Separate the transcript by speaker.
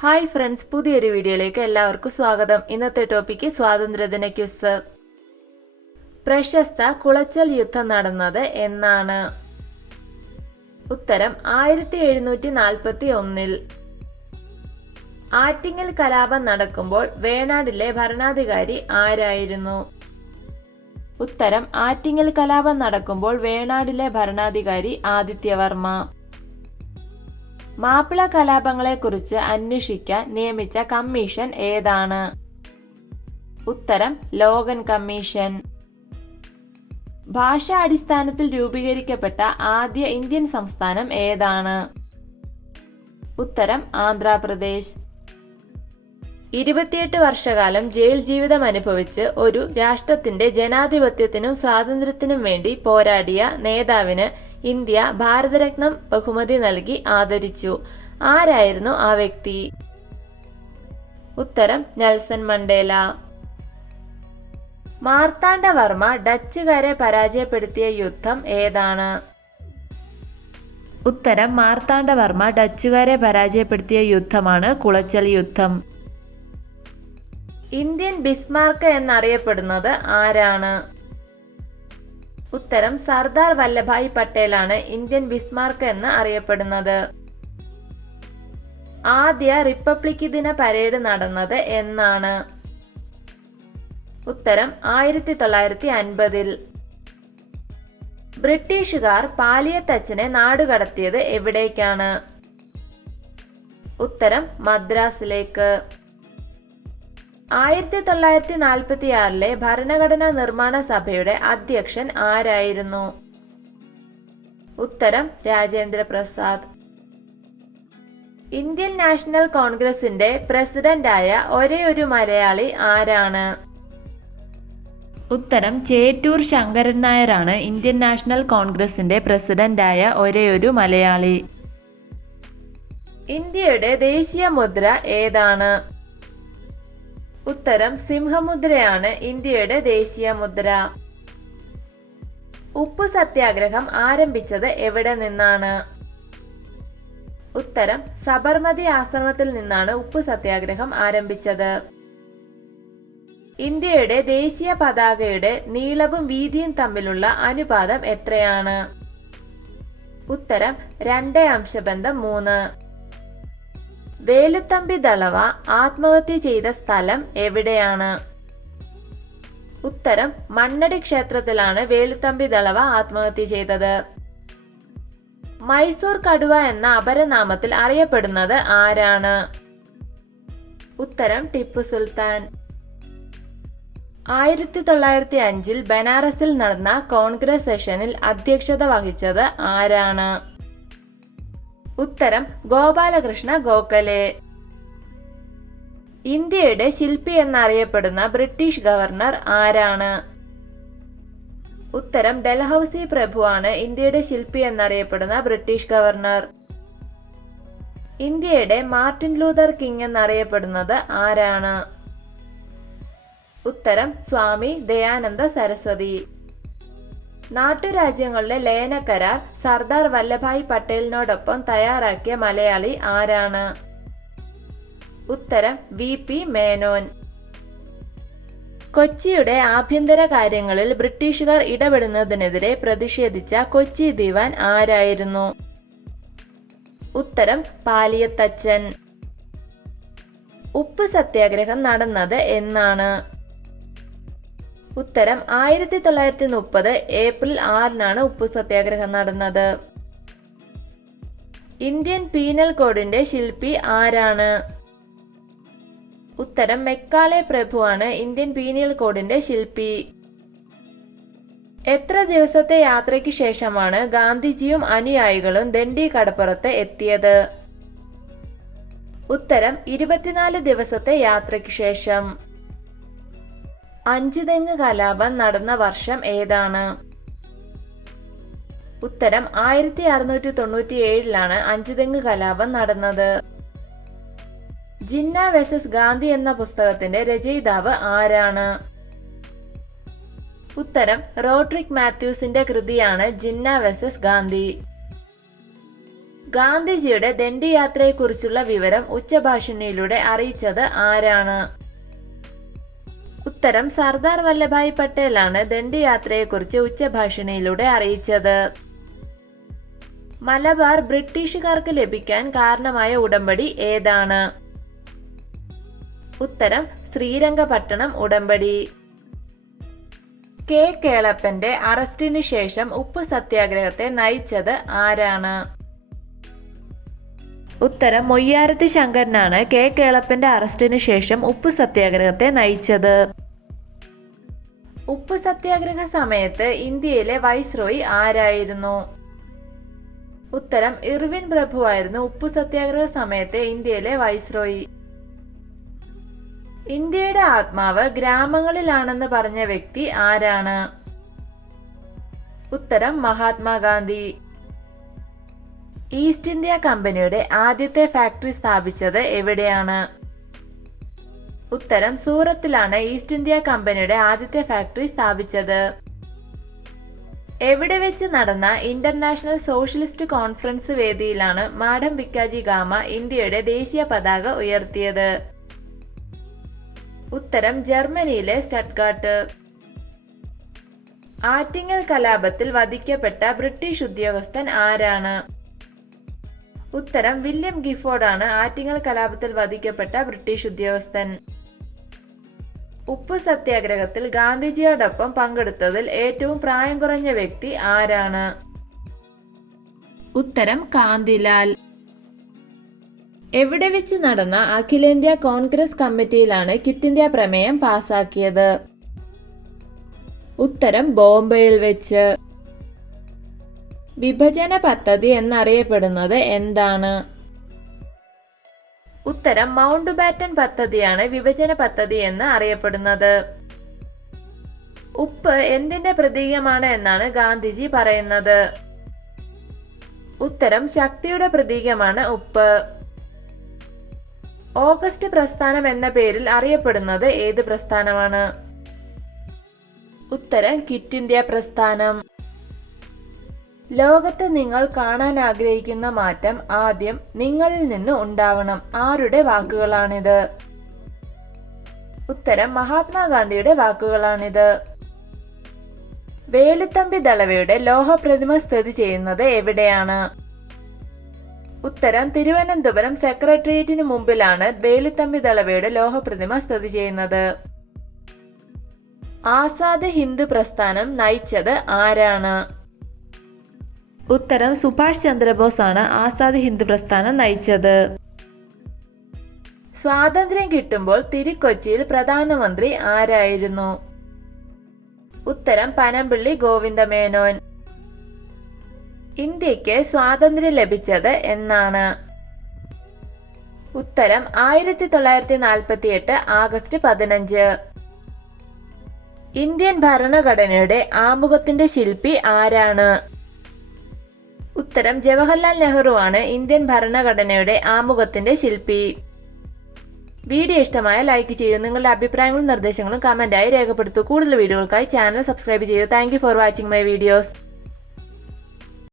Speaker 1: Hi friends പുതിയൊരു വീഡിയോയിലേക്ക് എല്ലാവർക്കും സ്വാഗതം. ഇന്നത്തെ ടോപ്പിക്ക് സ്വാതന്ത്ര്യദിന ക്യുസ് പ്രശസ്ത കുളച്ചൽ യുദ്ധം നടന്നത് എന്നാണ്. ഉത്തരം ആയിരത്തി എഴുന്നൂറ്റി നാൽപ്പത്തി ഒന്നിൽ ആറ്റിങ്ങൽ കലാപം നടക്കുമ്പോൾ വേണാടിലെ ഭരണാധികാരി ആരായിരുന്നു? ഉത്തരം ആറ്റിങ്ങൽ കലാപം നടക്കുമ്പോൾ വേണാടിലെ ഭരണാധികാരി ആദിത്യവർമ്മ. മാപ്പിള കലാപങ്ങളെക്കുറിച്ച് അന്വേഷിക്കാൻ നിയമിച്ച കമ്മീഷൻ ഏതാണ്? ഉത്തരം ലോഗൻ കമ്മീഷൻ. ഭാഷാ അടിസ്ഥാനത്തിൽ രൂപീകരിക്കപ്പെട്ട ആദ്യ ഇന്ത്യൻ സംസ്ഥാനം ഏതാണ്? ഉത്തരം ആന്ധ്രാപ്രദേശ്. ഇരുപത്തിയെട്ട് വർഷകാലം ജയിൽ ജീവിതം അനുഭവിച്ച് ഒരു രാഷ്ട്രത്തിന്റെ ജനാധിപത്യത്തിനും സ്വാതന്ത്ര്യത്തിനും വേണ്ടി പോരാടിയ നേതാവിന് ഇന്ത്യ ഭാരതരത്നം ബഹുമതി നൽകി ആദരിച്ചു. ആരായിരുന്നു ആ വ്യക്തി? ഉത്തരം നെൽസൺ മണ്ടേല. മാർത്താണ്ഡവർമ്മ ഡച്ചുകാരെ പരാജയപ്പെടുത്തിയ യുദ്ധം ഏതാണ്? ഉത്തരം മാർത്താണ്ഡവർമ്മ ഡച്ചുകാരെ പരാജയപ്പെടുത്തിയ യുദ്ധമാണ് കുളച്ചൽ യുദ്ധം. ഇന്ത്യൻ ബിസ്മാർക്ക് എന്നറിയപ്പെടുന്നത് ആരാണ്? ഉത്തരം സർദാർ വല്ലഭായ് പട്ടേലാണ് ഇന്ത്യൻ ബിസ്മാർക്ക് എന്ന് അറിയപ്പെടുന്നത്. ആദ്യ റിപ്പബ്ലിക് ദിന പരേഡ് നടന്നത് എന്നാണ്. ഉത്തരം ആയിരത്തി തൊള്ളായിരത്തി അൻപതിൽ ബ്രിട്ടീഷുകാർ പാലിയത്തച്ഛനെ നാടുകടത്തിയത് എവിടേക്കാണ്? ഉത്തരം മദ്രാസിലേക്ക്. ആയിരത്തി തൊള്ളായിരത്തി നാൽപ്പത്തി ആറിലെ ഭരണഘടനാ നിർമ്മാണ സഭയുടെ അധ്യക്ഷൻ ആരായിരുന്നു? ഉത്തരം രാജേന്ദ്ര പ്രസാദ്. ഇന്ത്യൻ നാഷണൽ കോൺഗ്രസിന്റെ പ്രസിഡന്റായ ഒരേ ഒരു മലയാളി ആരാണ്? ഉത്തരം ചേറ്റൂർ ശങ്കരൻ നായരാണ് ഇന്ത്യൻ നാഷണൽ കോൺഗ്രസിന്റെ പ്രസിഡന്റായ ഒരേയൊരു മലയാളി. ഇന്ത്യയുടെ ദേശീയ മുദ്ര ഏതാണ്? ഉത്തരം സിംഹമുദ്രയാണ് ഇന്ത്യയുടെ ദേശീയ മുദ്ര. ഉപ്പു സത്യാഗ്രഹം ആരംഭിച്ചത് എവിടെ നിന്നാണ്? ഉത്തരം സബർമതി ആശ്രമത്തിൽ നിന്നാണ് ഉപ്പു സത്യാഗ്രഹം ആരംഭിച്ചത്. ഇന്ത്യയുടെ ദേശീയ പതാകയുടെ നീളവും വീതിയും തമ്മിലുള്ള അനുപാതം എത്രയാണ്? ഉത്തരം രണ്ട് അംശബന്ധം മൂന്ന്. വേലുത്തമ്പി ദളവ ആത്മഹത്യ ചെയ്ത സ്ഥലം എവിടെയാണ്? ഉത്തരം മണ്ണടി ക്ഷേത്രത്തിലാണ് വേലുത്തമ്പി ദളവ ആത്മഹത്യ ചെയ്തത്. മൈസൂർ കടുവ എന്ന അപരനാമത്തിൽ അറിയപ്പെടുന്നത് ആരാണ്? ഉത്തരം ടിപ്പു സുൽത്താൻ. ആയിരത്തി തൊള്ളായിരത്തി അഞ്ചിൽ ബനാറസിൽ നടന്ന കോൺഗ്രസ് സെഷനിൽ അധ്യക്ഷത വഹിച്ചത് ആരാണ്? ഉത്തരം ഗോപാലകൃഷ്ണ ഗോഖലെ. ഇന്ത്യയുടെ ശില്പി എന്നറിയപ്പെടുന്ന ബ്രിട്ടീഷ് ഗവർണർ ആരാണ്? ഉത്തരം ഡൽഹൌസി പ്രഭുവാണ്. ഇന്ത്യയുടെ ശില്പി എന്നറിയപ്പെടുന്ന ബ്രിട്ടീഷ് ഗവർണർ. ഇന്ത്യയുടെ മാർട്ടിൻ ലൂതർ കിങ് എന്നറിയപ്പെടുന്നത് ആരാണ്? ഉത്തരം സ്വാമി ദയാനന്ദ സരസ്വതി. നാട്ടുരാജ്യങ്ങളുടെ ലയനക്കരാർ സർദാർ വല്ലഭായ് പട്ടേലിനോടൊപ്പം തയ്യാറാക്കിയ മലയാളി ആരാണ്? ഉത്തരം വി. പി. മേനോൻ. കൊച്ചിയുടെ ആഭ്യന്തര കാര്യങ്ങളിൽ ബ്രിട്ടീഷുകാർ ഇടപെടുന്നതിനെതിരെ പ്രതിഷേധിച്ച കൊച്ചി ദിവാൻ ആരായിരുന്നു? ഉത്തരം പാലിയത്തച്ചൻ ഉപ്പ് സത്യാഗ്രഹം നടന്നത് എന്നാണ്. ഉത്തരം ആയിരത്തി തൊള്ളായിരത്തി മുപ്പത് ഏപ്രിൽ ആറിനാണ് ഉപ്പു സത്യാഗ്രഹം നടന്നത്. ഇന്ത്യൻ പീനൽ കോഡിന്റെ ശില്പി ആരാണ്? ഉത്തരം മെക്കാളെ പ്രഭുവാണ് ഇന്ത്യൻ പീനൽ കോഡിന്റെ ശില്പി. എത്ര ദിവസത്തെ യാത്രയ്ക്ക് ശേഷമാണ് ഗാന്ധിജിയും അനുയായികളും ദണ്ഡി കടപ്പുറത്ത് എത്തിയത്? ഉത്തരം ഇരുപത്തിനാല് ദിവസത്തെ യാത്രയ്ക്ക് ശേഷം. അഞ്ചുതെങ്ങ് കലാപം നടന്ന വർഷം ഏതാണ്? ഉത്തരം ആയിരത്തി അറുന്നൂറ്റി തൊണ്ണൂറ്റി ഏഴിലാണ് അഞ്ചുതെങ്ങ് കലാപം നടന്നത്. ജിന്ന വെസസ് ഗാന്ധി എന്ന പുസ്തകത്തിന്റെ രചയിതാവ് ആരാണ്? ഉത്തരം റോഡ്രിക് മാത്യൂസിന്റെ കൃതിയാണ് ജിന്ന വെസസ് ഗാന്ധി. ഗാന്ധിജിയുടെ ദണ്ഡിയാത്രയെക്കുറിച്ചുള്ള വിവരം ഉച്ചഭാഷിണിയിലൂടെ അറിയിച്ചത് ആരാണ്? ഉത്തരം സർദാർ വല്ലഭായ് പട്ടേലാണ് ദണ്ഡിയാത്രയെക്കുറിച്ച് ഉച്ചഭാഷിണിയിലൂടെ അറിയിച്ചത്. മലബാർ ബ്രിട്ടീഷുകാർക്ക് ലഭിക്കാൻ കാരണമായ ഉടമ്പടി ഏതാണ്? ഉത്തരം ശ്രീരംഗപട്ടണം ഉടമ്പടി. കെ. കേളപ്പന്റെ അറസ്റ്റിനു ശേഷം ഉപ്പ് സത്യാഗ്രഹത്തെ നയിച്ചത് ആരാണ്? ഉത്തരം മൊയ്യാരത്തി ശങ്കരനാണ് കെ. കേളപ്പന്റെ അറസ്റ്റിനു ശേഷം ഉപ്പ് സത്യാഗ്രഹത്തെ നയിച്ചത്. ഉപ്പ് സത്യാഗ്രഹ സമയത്ത് ഇന്ത്യയിലെ വൈസ്രോയി ആരായിരുന്നു? ഉത്തരം ഇർവിൻ പ്രഭുവായിരുന്നു ഉപ്പ് സത്യാഗ്രഹ സമയത്തെ ഇന്ത്യയിലെ വൈസ്രോയി. ഇന്ത്യയുടെ ആത്മാവ് ഗ്രാമങ്ങളിലാണെന്ന് പറഞ്ഞ വ്യക്തി ആരാണ്? ഉത്തരം മഹാത്മാഗാന്ധി. ഈസ്റ്റ് ഇന്ത്യ കമ്പനിയുടെ ആദ്യത്തെ ഫാക്ടറി സ്ഥാപിച്ചത് എവിടെയാണ്? ഉത്തരം സൂറത്തിലാണ് ഈസ്റ്റ് ഇന്ത്യ കമ്പനിയുടെ ആദ്യത്തെ ഫാക്ടറി സ്ഥാപിച്ചത്. എവിടെ വെച്ച് നടന്ന ഇന്റർനാഷണൽ സോഷ്യലിസ്റ്റ് കോൺഫറൻസ് വേദിയിലാണ് മാഡം ബിക്കാജി ഗാമ ഇന്ത്യയുടെ ദേശീയ പതാക ഉയർത്തിയത്. ഉത്തരം ജർമ്മനിയിലെ സ്റ്റഡ്ഗാട്ട് ആറ്റിങ്ങൽ കലാപത്തിൽ വധിക്കപ്പെട്ട ബ്രിട്ടീഷ് ഉദ്യോഗസ്ഥൻ ആരാണ്? ഉത്തരം വില്യം ഗിഫോർഡാണ് ആറ്റിങ്ങൽ കലാപത്തിൽ വധിക്കപ്പെട്ട ബ്രിട്ടീഷ് ഉദ്യോഗസ്ഥൻ. ഉപ്പ് സത്യാഗ്രഹത്തിൽ ഗാന്ധിജിയോടൊപ്പം പങ്കെടുത്തതിൽ ഏറ്റവും പ്രായം കുറഞ്ഞ വ്യക്തി ആരാണ്? ഉത്തരം കാന്തിലാൽ. എവിടെ വെച്ച് നടന്ന അഖിലേന്ത്യാ കോൺഗ്രസ് കമ്മിറ്റിയിലാണ് ക്വിറ്റ് ഇന്ത്യ പ്രമേയം പാസാക്കിയത്? ഉത്തരം ബോംബെയിൽ വെച്ച്. വിഭജന പദ്ധതി എന്നറിയപ്പെടുന്നത് എന്താണ്? ഉത്തരം മൗണ്ട് ബാറ്റൺ പദ്ധതിയാണ് വിഭജന പദ്ധതി എന്ന് അറിയപ്പെടുന്നത്. ഉപ്പ് എന്തിന്റെ പ്രതീകമാണ് എന്നാണ് ഗാന്ധിജി പറയുന്നത്. ഉത്തരം ശക്തിയുടെ പ്രതീകമാണ് ഉപ്പ്. ഓഗസ്റ്റ് പ്രസ്ഥാനം എന്ന പേരിൽ അറിയപ്പെടുന്നത് ഏത് പ്രസ്ഥാനമാണ്? ഉത്തരം കിറ്റ് ഇന്ത്യ പ്രസ്ഥാനം. ലോകത്ത് നിങ്ങൾ കാണാൻ ആഗ്രഹിക്കുന്ന മാറ്റം ആദ്യം നിങ്ങളിൽ നിന്ന് ഉണ്ടാവണം. ആരുടെ വാക്കുകളാണിത്? ഉത്തരം മഹാത്മാഗാന്ധിയുടെ വാക്കുകളാണിത്. വേലുത്തമ്പി ദളവയുടെ ലോഹപ്രതിമ സ്ഥിതി ചെയ്യുന്നത് എവിടെയാണ്? ഉത്തരം തിരുവനന്തപുരം സെക്രട്ടേറിയറ്റിന് മുമ്പിലാണ് വേലുത്തമ്പി ദളവയുടെ ലോഹപ്രതിമ സ്ഥിതി ചെയ്യുന്നത്. ആസാദ് ഹിന്ദു പ്രസ്ഥാനം നയിച്ചത് ആരാണ്? ഉത്തരം സുഭാഷ് ചന്ദ്രബോസ് ആണ് ആസാദ് ഹിന്ദു പ്രസ്ഥാനം നയിച്ചത്. സ്വാതന്ത്ര്യം കിട്ടുമ്പോൾ തിരുക്കൊച്ചിയിൽ പ്രധാനമന്ത്രി ആരായിരുന്നു? ഉത്തരം പനമ്പിള്ളി ഗോവിന്ദമേനോൻ. ഇന്ത്യയ്ക്ക് സ്വാതന്ത്ര്യം ലഭിച്ചത് എന്നാണ്. ഉത്തരം ആയിരത്തി തൊള്ളായിരത്തി നാൽപ്പത്തി എട്ട് ആഗസ്റ്റ് പതിനഞ്ച്. ഇന്ത്യൻ ഭരണഘടനയുടെ ആമുഖത്തിന്റെ ശില്പി ആരാണ്? ഉത്തരം ജവഹർലാൽ നെഹ്റു ആണ് ഇന്ത്യൻ ഭരണഘടനയുടെ ആമുഖത്തിന്റെ ശില്പി. വീഡിയോ ഇഷ്ടമായ ലൈക്ക് ചെയ്യൂ. നിങ്ങളുടെ അഭിപ്രായങ്ങളും നിർദ്ദേശങ്ങളും കമന്റായി രേഖപ്പെടുത്തൂ. കൂടുതൽ വീഡിയോകൾക്കായി ചാനൽ സബ്സ്ക്രൈബ് ചെയ്യൂ. Thank for watching my videos